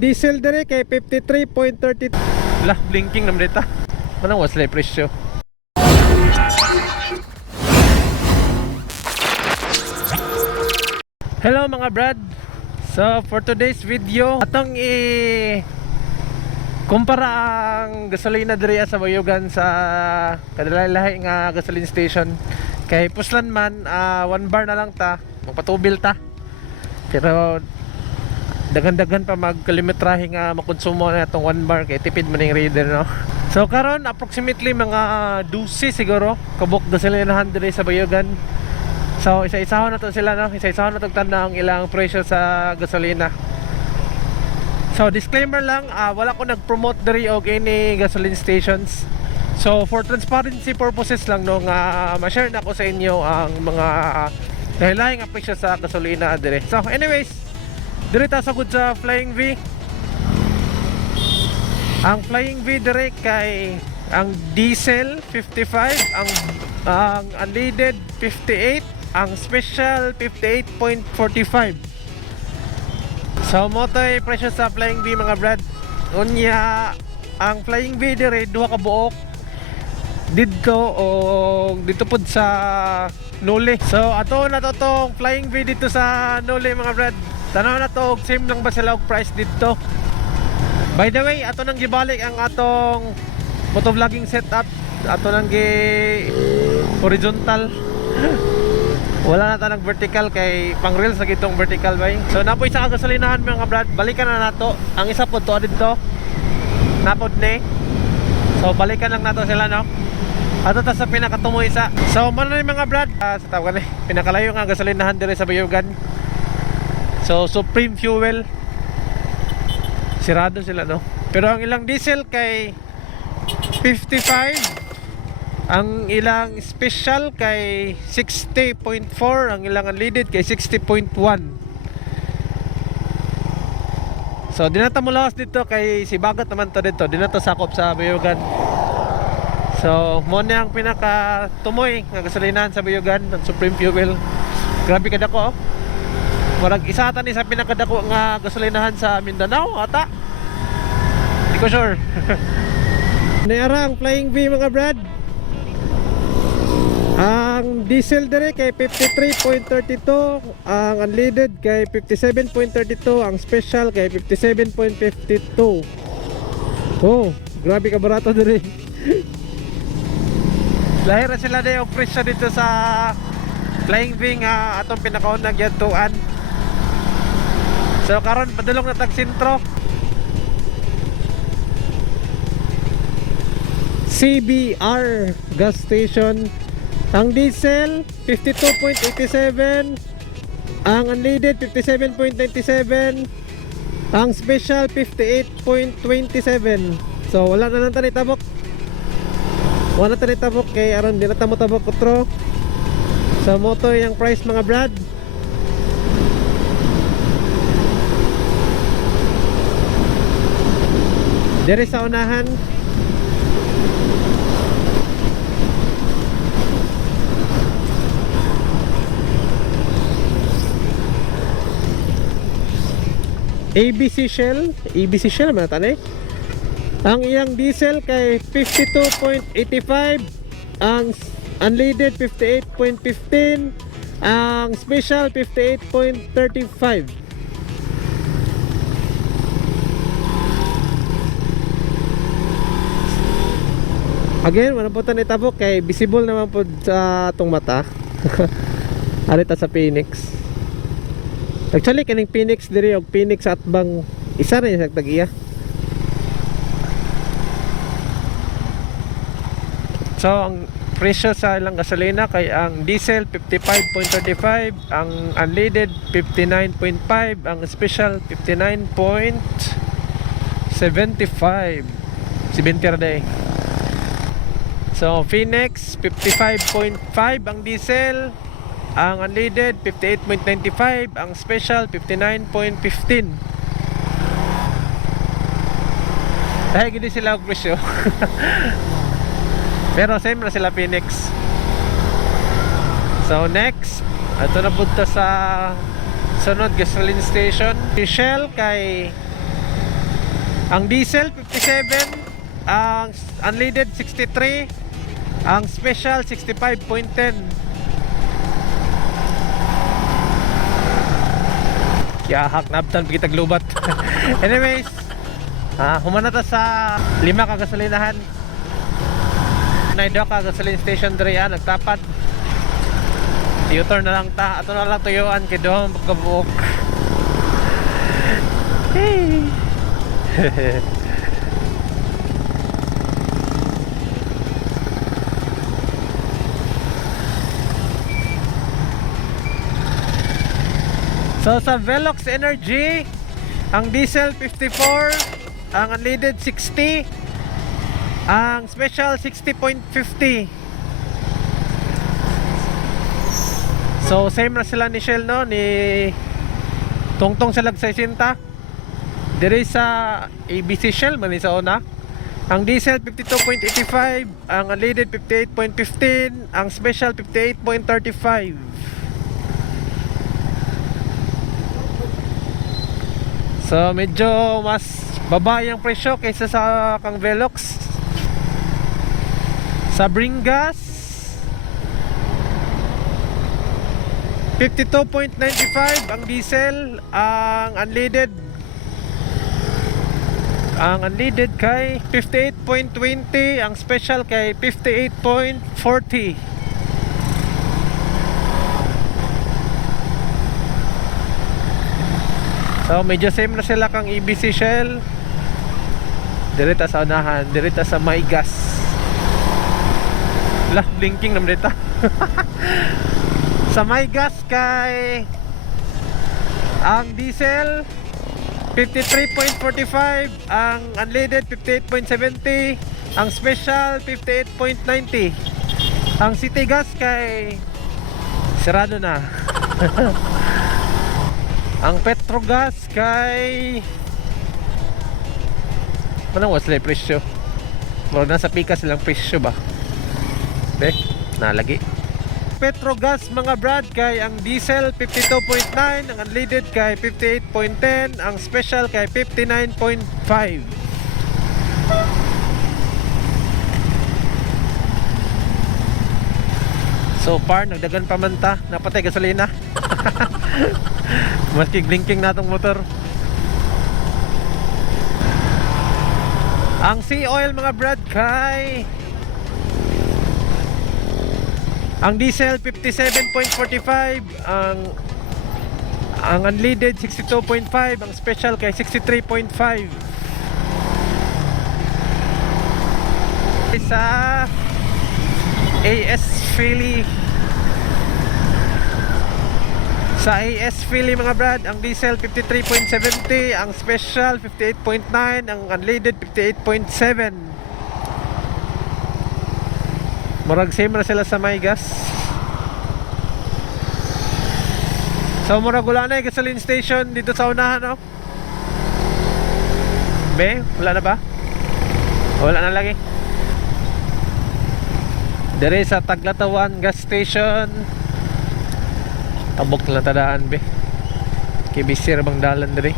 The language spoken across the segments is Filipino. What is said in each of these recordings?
diesel dire kay 53.30. Lah, blinking naman dito. Manang was like presyo. Hello mga brad. So for today's video, atong kumpara ang gasolina diri sa Bayugan sa kadalahi nga gasoline station. Kay puslan man 1 bar na lang ta, magpatubil ta. Pero daghan-daghan pa magkilometrahe nga makonsumo na itong 1 bar kay tipid man yung reader, no? So karon approximately mga 12 siguro kabuk gasolinahan diri sa Bayugan. So isa-isahon na to sila, no? Isa-isahon na to tanda ang ilang presyo sa gasolina. So disclaimer lang, wala ko nag-promote diri og any gasoline stations. So for transparency purposes lang, no, nga ma-share na ko sa inyo ang mga lahi-lahing presyo sa gasolina diri. So anyways, diri ta sa good sa Flying V. Ang Flying V diri kay ang diesel 55, ang unleaded 58, ang special 58.45. So mo to'y presyo sa Flying V mga brad. Unya ang Flying V dire duha ka buok didto o dito pud sa Noli. So ato na to tong Flying V dito sa Noli mga brad. Tanaw na to, same lang ba sila og price dito. By the way, ato nang gibalik ang atong motovlogging setup. Ato nang gi horizontal. Wala na tanang vertical kay pang reels na gitong vertical bay. So napoy sa gasolinahan mga brad, balikan na nato. Ang isa po to dito. Napod ni. So balikan lang nato sila, no. Ato ta sa pinakatumo isa. So man ni mga brad, sa tawag ni pinakalayo nga gasolinahan dire sa Bayugan. So Supreme Fuel. Sirado sila, no. Pero ang ilang diesel kay 55. Ang ilang special kay 60.4, ang ilang unleaded kay 60.1. So dinata mo lawas dito kay si Bagat naman to dito. Dinata sakop sa Bayugan. So mo na ang pinaka tumoy nga gasolinahan sa Bayugan, ang Supreme Fuel. Grabe kada ko, oh. Marag isa ta ni sa pinakadako nga gasolinahan sa Mindanao ata. Di ko sure. Nayara ang Flying V mga brad. Ang diesel dire kay 53.32, ang unleaded kay 57.32, ang special kay 57.52. Oh, grabe ka barato dire. Lahir na sila na yung presyo dito sa Flying V nga atong pinakaon na gyatuan. So karon padulong na tag sentro. CBR gas station. Ang diesel 52.87, ang unleaded 57.97, ang special 58.27. So wala na lang tani tabok. Wala tani tabok kay aron di na tamo tabok kutro. Sa moto yung price mga brad. Dere sa unahan ABC Shell naman natin eh. Ang iyang diesel kay 52.85, ang unleaded 58.15, ang special 58.35. Again, wala po tayo itabok kay visible naman po sa atong mata. Arita sa Phoenix. Actually kaning Phoenix diri og Phoenix at bang isa rin sa tag-iya. So ang presyo sa ilang gasolina kay ang diesel 55.35, ang unleaded 59.5, ang special 59.75. 70 day. So Phoenix 55.5 ang diesel, ang unleaded 58.95, ang special 59.15. Dahil gini sila og presyo. Pero same na sila Phoenix. So next, ito na punta sa sunod gasoline station. Shell kay Ang diesel 57, ang unleaded 63, ang special 65.10. Yahak nabtan kita glubat. Anyways, humana ta sa 5 ka gasolinahan. Naido ka gasoline station diri nagtapad. U-turn na lang ta. Ato na lang tuyuan kay doon pagkabuok. Hey. So sa Velox Energy, ang diesel 54, ang unleaded 60, ang special 60.50. So same na sila ni Shell, no, ni tungtong sa lag 60. Diri sa ABC Shell man sa una. Ang diesel 52.85, ang unleaded 58.15, ang special 58.35. So medyo mas baba yung presyo kaysa sa kang Velox. Sa Bringas 52.95 ang diesel, ang unleaded kay 58.20, ang special kay 58.40. So medyo same na sila kang ABC Shell. Direta sa unahan, direta sa may gas. Lah, blinking naman dito. Sa may gas kay ang diesel 53.45, ang unleaded 58.70, ang special 58.90. Ang city gas kay sarado na. Ang Petrogas kay manang was lay presyo. Mura nasa pika silang presyo ba? Nalagi. Petrogas mga brad kay ang diesel 52.9, ang unleaded kay 58.10, ang special kay 59.5. So far nagdagan pa man ta, napatay gasolina. Maski blinking natong motor. Ang sea oil mga brad kay ang diesel 57.45, ang unleaded 62.5, ang special kay 63.5. Sa AS Philly, sa AS Philly mga brad, ang diesel 53.70, ang special 58.9, ang unleaded 58.7. Murag same na sila sa may gas. So murag wala na yung gasoline station dito sa unahan, no? Be, wala na ba? Wala na lagi. Dere sa Taglatawan gas station, tabok na tadaan be. Kibisir bang dalan dere.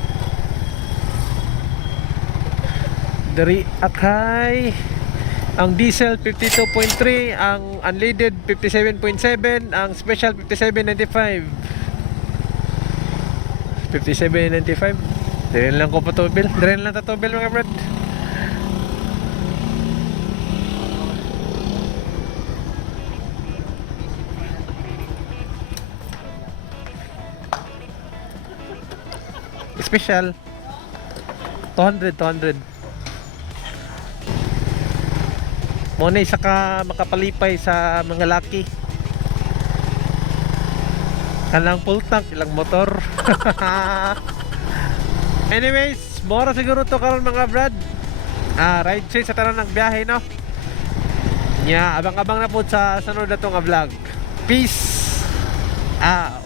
Dere akay ang diesel 52.3, ang unleaded 57.7, ang special 57.95. 57.95. Diyan lang ko patubil. Diyan lang tatubil mga brad. Special 200. Muna isa ka makapalipay sa mga laki. Kanang full tank, ilang motor. Anyways, mora siguro to karon mga brad. Ride change sa tanan ng biyahe, no? Abang-abang na po sa sunod na itong vlog. Peace out.